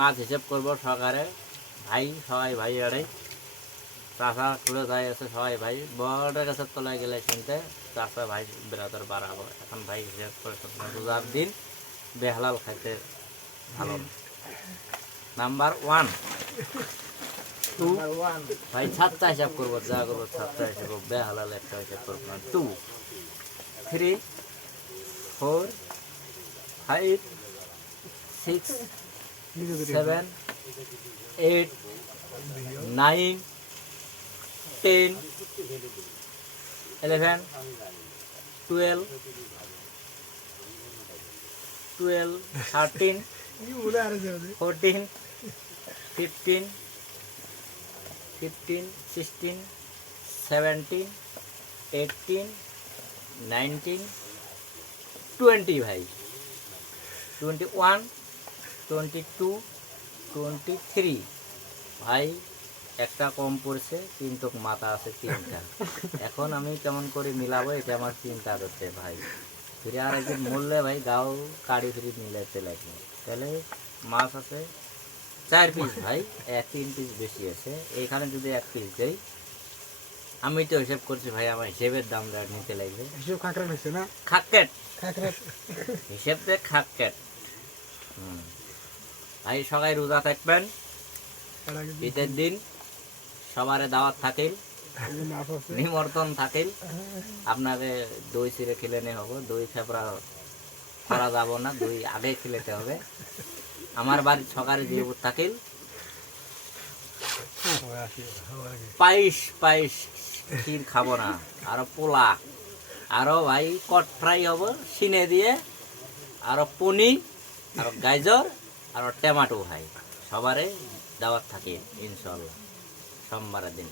মাছ হিসেব করবো সকালে ভাই সবাই ভাই আড়াই চাষা খুলে যাই আছে সবাই ভাই বড় গাছের তলায় গেলে শুনতে চাষা ভাই বেড়াতে বাড়াবো এখন ভাই হিসেব করে রোজার দিন বেহালাল খাইতে ভালো নাম্বার 1 2 ভাই 7টা হিসাব করবো যা করবো 7টা হিসাব বেহালাল একটা হিসাব করবো 2 3 4 5 6 7 8 9 10 11 12 13 14 15 16 17 18 19 20 ভাই 21 22 23 ভাই একটা কম পড়ছে কিন্তু মাথা আছে 3টা এখন আমি কেমন করে মিলাবো এটা আমার চিন্তা করতে ভাই ফিরে আর একদিন মরলে ভাই গাও কাড়ি ফিরি মিলাতে লাগবে তাহলে মাছ আছে 4 পিস ভাই 3 পিস বেশি আছে এইখানে যদি 1 পিস দেই আমি তো হিসেব করছি ভাই আমার হিসেবের দাম নিতে লাগবে হিসেব খাকরা নিচ্ছে না খাক্কেট খাকরা হিসেবে খাক্কেট ভাই সবাই রোজা থাকবেন ঈদের দিন সবারে দাওয়াত থাকিল নিমন্ত্রণ থাকিল আপনাকে দই চিড়ে খেলে নে হবো দই ফেপড়া করা যাব না দই আগে খেলেতে হবে আমার বাড়ির সকালে যে থাকিল পায়েস পায়েস ক্ষীর খাবো না আরো পোলা আরো ভাই কট ফ্রাই হবো সিনে দিয়ে আরো পনির আরো গাজর আরো টমেটো ভাই সবারে দাওয়াত থাকে ইনশাল্লাহ সোমবারের দিন